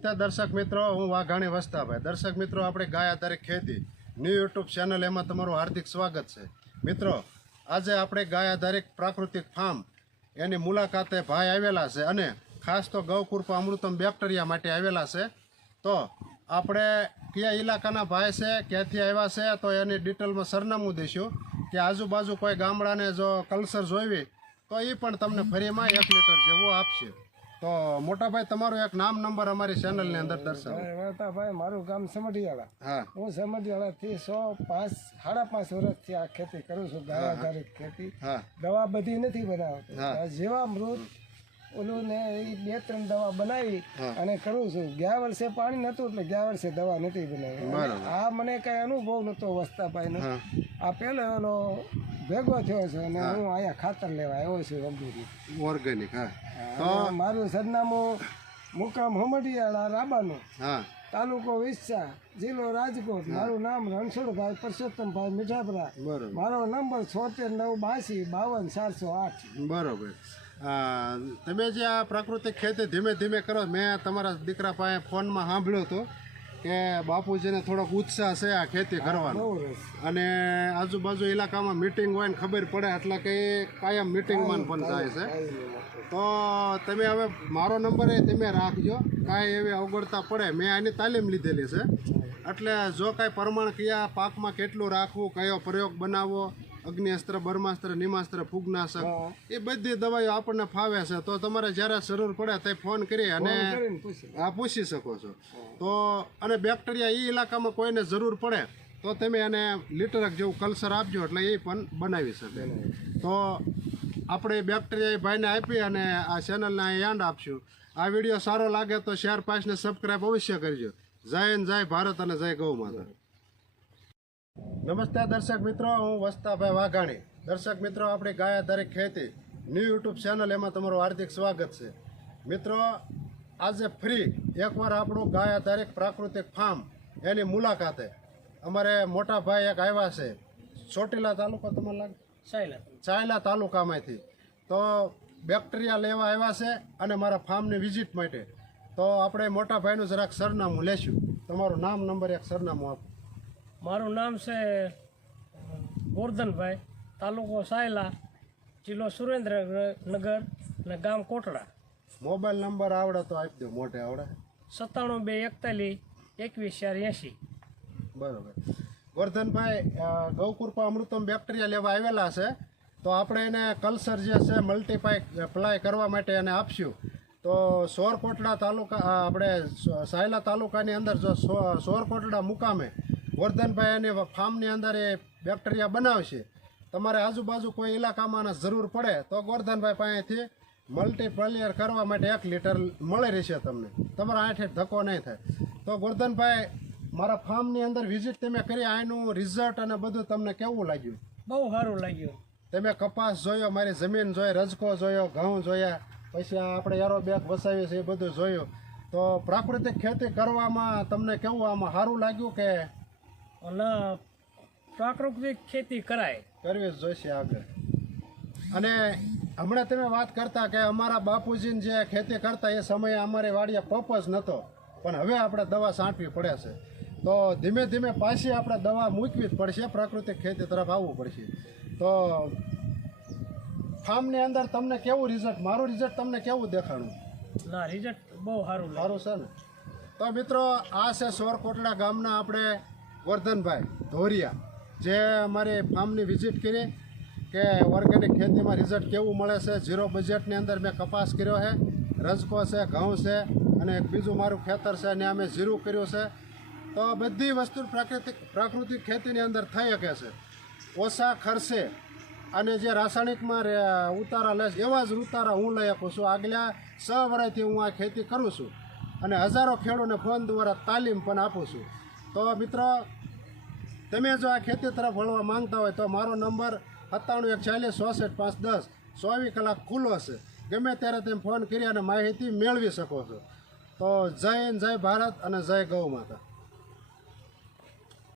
નમસ્તે દર્શક મિત્રો, હું વાઘાણી વસ્તાભાઈ. દર્શક મિત્રો, આપણે ગાય આધારિત ખેતી ન્યૂ યુટ્યુબ ચેનલ એમાં તમારું હાર્દિક સ્વાગત છે. મિત્રો, આજે આપણે ગાય આધારિત પ્રાકૃતિક ફાર્મ એની મુલાકાતે ભાઈ આવેલા છે અને ખાસ તો ગૌકૃપા અમૃતમ બેક્ટેરિયા માટે આવેલા છે. તો આપણે કયા ઇલાકાના ભાઈ છે, ક્યાંથી આવ્યા છે, તો એની ડિટેલમાં સરનામું દઈશું કે આજુબાજુ કોઈ ગામડાને જો કલ્ચર જોઈવી તો એ પણ તમને ફરીમાં 1 લીટર જેવું આપશે. તો મોટાભાઈ, તમારું એક નામ નંબર અમારી ચેનલની અંદર દર્શાવો. ભાઈ, મારું ગામ સમઢિયાળા. હા, હું સમઢિયાળાથી 5.5 વર્ષથી આ ખેતી કરું છું, ગાય આધારિત ખેતી. હા, દવા બધી નથી બનાવતી, જેવા મૃત ઓલું ને એ 2-3 દવા બનાવી અને કરું છું. ગયા વર્ષે પાણી નતું એટલે ગયા વર્ષે દવા નથી બનાવી. આ મને કઈ અનુભવ નતો વસ્તાભાઈ નો. આ પેલો ઓલો ભેગો થયો છે અને હું અહીંયા ખાતર લેવા આવ્યો છું ઓર્ગેનિક. હા, તો મારું સરનામું મુકામ હમડિયાળા રાબાનું, તાલુકો વિસા, જિલ્લો રાજકોટ. મારું નામ રણછોડભાઈ પરસોત્તમભાઈ મીઠાપરા. મારો નંબર 7692525408. બરોબર. તમે જે આ પ્રાકૃતિક ખેતી ધીમે ધીમે કરો, મેં તમારા દીકરા પાસે ફોનમાં સાંભળ્યું હતું કે બાપુજીને થોડોક ઉત્સાહ છે આ ખેતી કરવાનો, અને આજુબાજુ ઇલાકામાં મિટિંગ હોય ને ખબર પડે એટલે કે કાયમ મિટિંગમાં પણ જાય છે. તો તમે હવે મારો નંબર એ તમે રાખજો, કાંઈ એવી અવગડતા પડે. મેં આની તાલીમ લીધેલી છે, એટલે જો કાંઈ પ્રમાણ કયા પાકમાં કેટલું રાખવું, કયો પ્રયોગ બનાવવો, અગ્નિઅસ્ત્ર, બ્રહ્માસ્ત્ર, નિમાસ્ત્ર, ફૂગનાશક, એ બધી દવાઈઓ આપણને ફાવે છે. તો તમારે જ્યારે જરૂર પડે તે ફોન કરી અને આ પૂછી શકો છો. તો અને બેક્ટેરિયા એ ઇલાકામાં કોઈને જરૂર પડે તો તમે એને લીટરક જેવું કલ્ચર આપજો એટલે એ પણ બનાવી શકે. તો આપણે બેક્ટેરિયા એ ભાઈને આપી અને આ ચેનલને યાદ આપશું. આ વિડીયો સારો લાગે તો શેર, પાસ ને સબસ્ક્રાઈબ અવશ્ય કરજો. જય હિન્દ, જય ભારત અને જય ગૌ માતા. નમસ્તે દર્શક મિત્રો, હું વસ્તાભાઈ વાઘાણી. દર્શક મિત્રો, આપણી ગાય આધારિત ખેતી ન્યૂ યુટ્યુબ ચેનલ એમાં તમારું હાર્દિક સ્વાગત છે. મિત્રો, આજે ફરી એકવાર આપણું ગાય આધારિત પ્રાકૃતિક ફાર્મ એની મુલાકાતે અમારે મોટા ભાઈ એક આવ્યા છે. ચોટીલા તાલુકો તમારે લાગે? ચાયલા તાલુકામાંથી. તો બેક્ટેરિયા લેવા આવ્યા છે અને મારા ફાર્મની વિઝિટ માટે. તો આપણે મોટા ભાઈનું જરાક સરનામું લેશું. તમારું નામ, નંબર, એક સરનામું આપો. મારું નામ છે ગોરધનભાઈ, તાલુકો સાયલા, જિલ્લો સુરેન્દ્રનગર અને ગામ કોટડા. મોબાઈલ નંબર આવડે તો આપી દો, મોટે આવડે? 9741214080. બરોબર. ગોરધનભાઈ, ગૌકૃપા અમૃતમ બેક્ટેરિયા લેવા આવેલા છે. તો આપણે એને કલ્ચર જે છે મલ્ટીપ્લાય કરવા માટે એને આપશું. તો સોરકોટડા તાલુકા, આપણે સાયલા તાલુકાની અંદર જો સોરકોટડા મુકામે ગોરધનભાઈ એની ફાર્મની અંદર એ બેક્ટેરિયા બનાવશે. તમારે આજુબાજુ કોઈ ઇલાકામાં જરૂર પડે તો ગોરધનભાઈ પાસેથી મલ્ટીપ્લાયર કરવા માટે 1 લીટર મળી રહેશે તમને. તમારા આઠે ધક્કો નહીં થાય. તો ગોરધનભાઈ, મારા ફાર્મની અંદર વિઝિટ તમે કરી, આનું રિઝલ્ટ અને બધું તમને કેવું લાગ્યું? બહુ સારું લાગ્યું. તમે કપાસ જોયો, મારી જમીન જોઈ, રજકો જોયો, ઘઉં જોયા, પછી આપણે એરો બેગ વસાવીએ છીએ, એ બધું જોયું. તો પ્રાકૃતિક ખેતી કરવામાં તમને કેવું, આમાં સારું લાગ્યું કે? અને પ્રાકૃતિક ખેતી કરાય, કરવી જ જોઈશે આગળ. અને હમણાં તમે વાત કરતા કે અમારા બાપુજીને જે ખેતી કરતા એ સમયે અમારી વાડીએ પંપ જ નહોતો, પણ હવે આપણે દવા છાંટવી પડે છે. તો ધીમે ધીમે પાછી આપણે દવા મૂકવી જ પડશે, પ્રાકૃતિક ખેતી તરફ આવવું પડશે. તો ફાર્મની અંદર તમને કેવું રિઝલ્ટ, મારું રિઝલ્ટ તમને કેવું દેખાણું? ના, રિઝલ્ટ બહુ સારું છે ને? તો મિત્રો, આ છે સોરકોટડા ગામના આપણે ગોરધનભાઈ ધોરિયા, જે અમારી ફાર્મની વિઝિટ કરી કે ઓર્ગેનિક ખેતીમાં રિઝલ્ટ કેવું મળે છે. 0 બજેટની અંદર મેં કપાસ કર્યો છે, રજકો છે, ઘઉં છે, અને એક બીજું મારું ખેતર છે અને અમે જીરું કર્યું છે. તો બધી વસ્તુ પ્રાકૃતિક ખેતીની અંદર થઈ શકે છે, ઓછા ખર્ચે. અને જે રાસાયણિકમાં ઉતારા લે એવા જ ઉતારા હું લઈ આપું છું. આગલા 6 વર્ષથી હું આ ખેતી કરું છું અને હજારો ખેડૂતોને ફોન દ્વારા તાલીમ પણ આપું છું. તો મિત્રો, તમે જો આ ખેતી તરફ વળવા માંગતા હોય તો મારો નંબર 9714466510 24 કલાક ખુલ્લો છે. ગમે ત્યારે તમે ફોન કરી અને માહિતી મેળવી શકો છો. તો જય હિન્દ, જય ભારત અને જય ગૌ માતા.